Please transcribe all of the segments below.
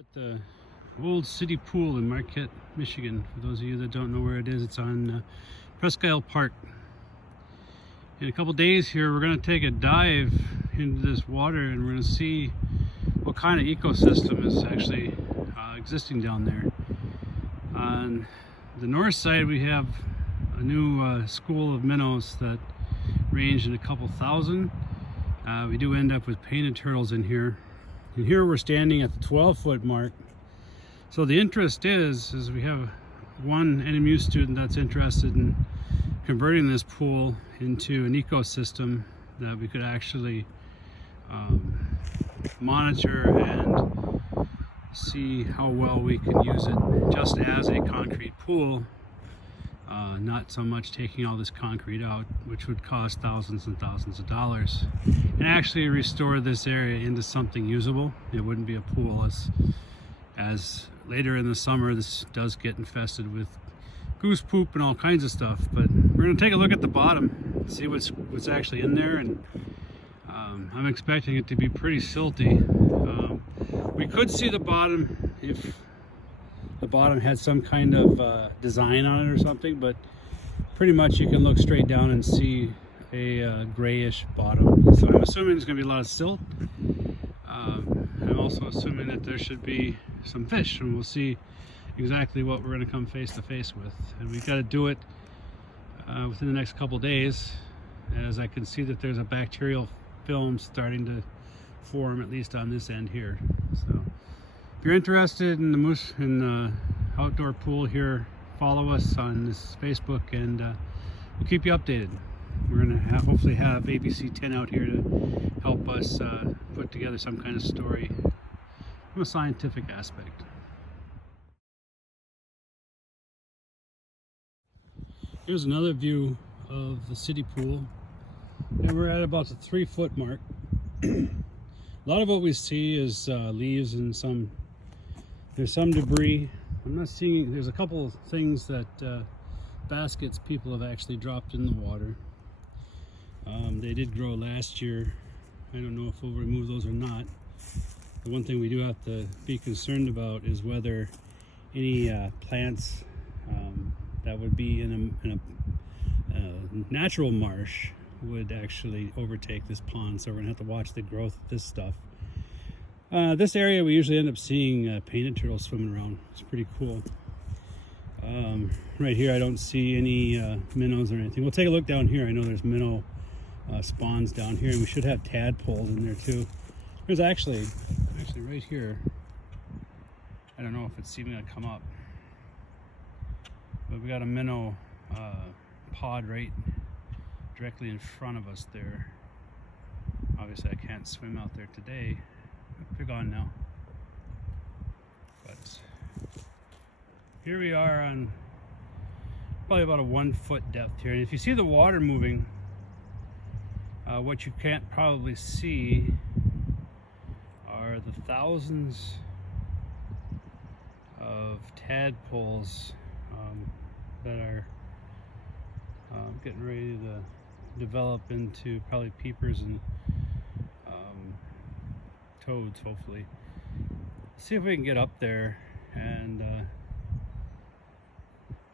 At the old city pool in Marquette, Michigan. For those of you that don't know where it is, it's on Presque Park. In a couple days here, we're going to take a dive into this water and we're going to see what kind of ecosystem is actually existing down there. On the north side, we have a new school of minnows that range in a couple thousand. We do end up with painted turtles in here. And here we're standing at the 12-foot mark. So the interest is we have one NMU student that's interested in converting this pool into an ecosystem that we could actually monitor and see how well we can use it just as a concrete pool, not so much taking all this concrete out, which would cost thousands and thousands of dollars, and actually restore this area into something usable. It wouldn't be a pool, as later in the summer this does get infested with goose poop and all kinds of stuff. But we're going to take a look at the bottom, see what's actually in there, and I'm expecting it to be pretty silty. We could see the bottom if the bottom had some kind of design on it or something, but pretty much you can look straight down and see a grayish bottom. So I'm assuming there's going to be a lot of silt. I'm also assuming that there should be some fish, and we'll see exactly what we're going to come face to face with. And we've got to do it within the next couple days, as I can see that there's a bacterial film starting to form, at least on this end here. So if you're interested in the outdoor pool here, follow us on this Facebook, and we'll keep you updated. We're going to hopefully have ABC 10 out here to help us put together some kind of story from a scientific aspect. Here's another view of the city pool, and we're at about the 3-foot mark. A lot of what we see is leaves and there's some debris. I'm not seeing, there's a couple of things that baskets people have actually dropped in the water. They did grow last year. I don't know if we'll remove those or not. The one thing we do have to be concerned about is whether any plants that would be in a natural marsh would actually overtake this pond. So we're gonna have to watch the growth of this stuff. This area we usually end up seeing painted turtles swimming around. It's pretty cool. Right here I don't see any minnows or anything. We'll take a look down here. I know there's minnow spawns down here, and we should have tadpoles in there too. There's actually right here, I don't know if it's even gonna come up, but we got a minnow pod right directly in front of us there. Obviously I can't swim out there today. They're gone now. But here we are on probably about a 1-foot depth here. And if you see the water moving, what you can't probably see are the thousands of tadpoles that are getting ready to develop into probably peepers and toads, hopefully. Let's see if we can get up there and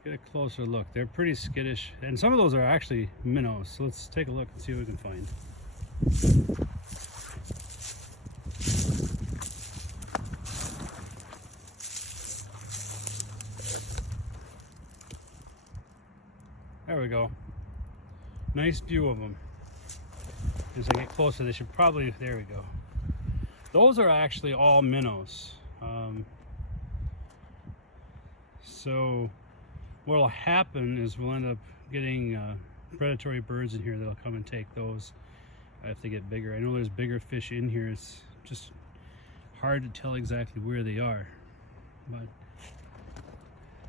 get a closer look. They're pretty skittish, and some of those are actually minnows. So let's take a look and see what we can find. There we go. Nice view of them. As I get closer, they should probably, there we go. Those are actually all minnows. So what will happen is we'll end up getting predatory birds in here that'll come and take those if they get bigger. I know there's bigger fish in here. It's just hard to tell exactly where they are. But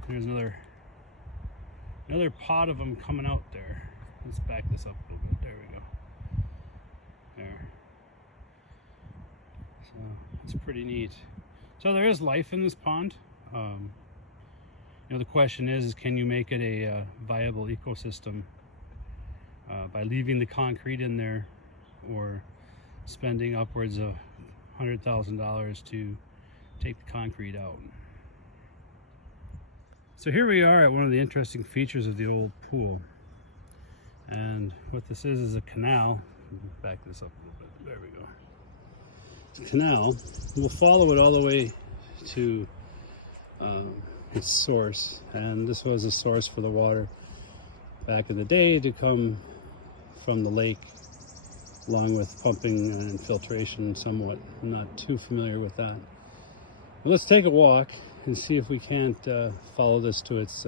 there's another pod of them coming out there. Let's back this up a little bit. There we go. There. So it's pretty neat. So there is life in this pond. You know, the question is can you make it a viable ecosystem by leaving the concrete in there, or spending upwards of $100,000 to take the concrete out. So here we are at one of the interesting features of the old pool. And what this is a canal. Back this up a little bit. There we go. It's a canal. We'll follow it all the way to its source. And this was a source for the water back in the day to come from the lake, along with pumping and infiltration somewhat. I'm not too familiar with that. But let's take a walk and see if we can't follow this to its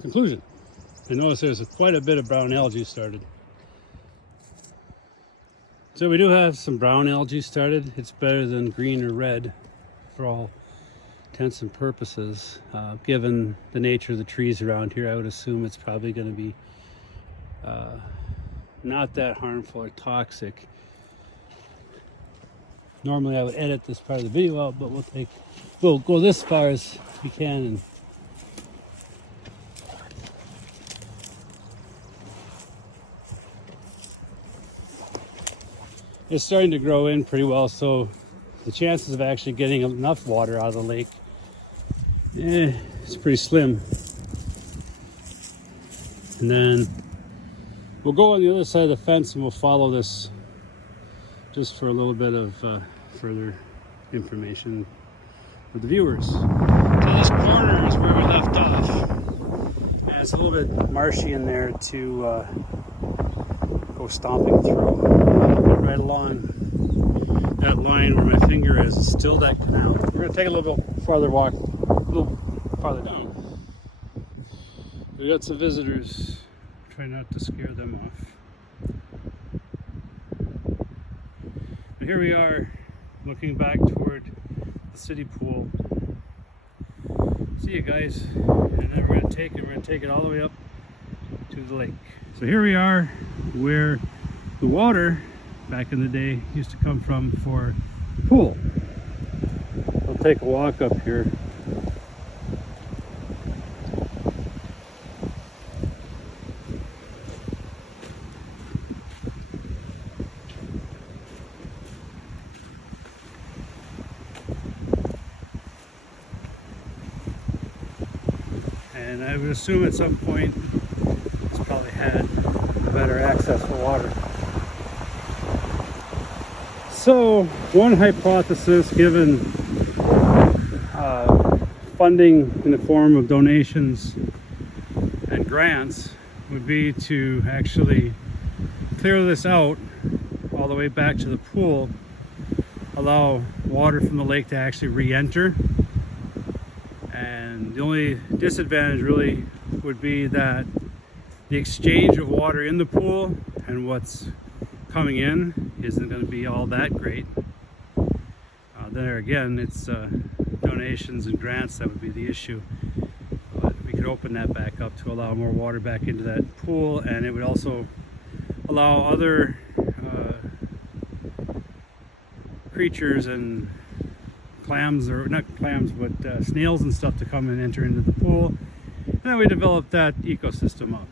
conclusion. I notice there's quite a bit of brown algae started. So we do have some brown algae started. It's better than green or red for all intents and purposes. Given the nature of the trees around here, I would assume it's probably going to be not that harmful or toxic. Normally I would edit this part of the video out, but we'll go this far as we can. And it's starting to grow in pretty well, so the chances of actually getting enough water out of the lake, it's pretty slim. And then we'll go on the other side of the fence and we'll follow this just for a little bit of further information for the viewers. So this corner is where we left off. And it's a little bit marshy in there to go stomping through. Right along that line where my finger is still that canal. We're going to take a little bit farther walk, a little farther down. We got some visitors. Try not to scare them off. But here we are, looking back toward the city pool. See you guys. And then we're going to take it all the way up to the lake. So here we are where the water back in the day used to come from for the pool. I'll take a walk up here. And I would assume at some point it's probably had better access for water. So one hypothesis, given funding in the form of donations and grants, would be to actually clear this out all the way back to the pool, allow water from the lake to actually re-enter. And the only disadvantage really would be that the exchange of water in the pool and what's coming in isn't going to be all that great. There again, it's donations and grants that would be the issue. But we could open that back up to allow more water back into that pool, and it would also allow other creatures and clams, or not clams, but snails and stuff to come and enter into the pool, and then we develop that ecosystem up.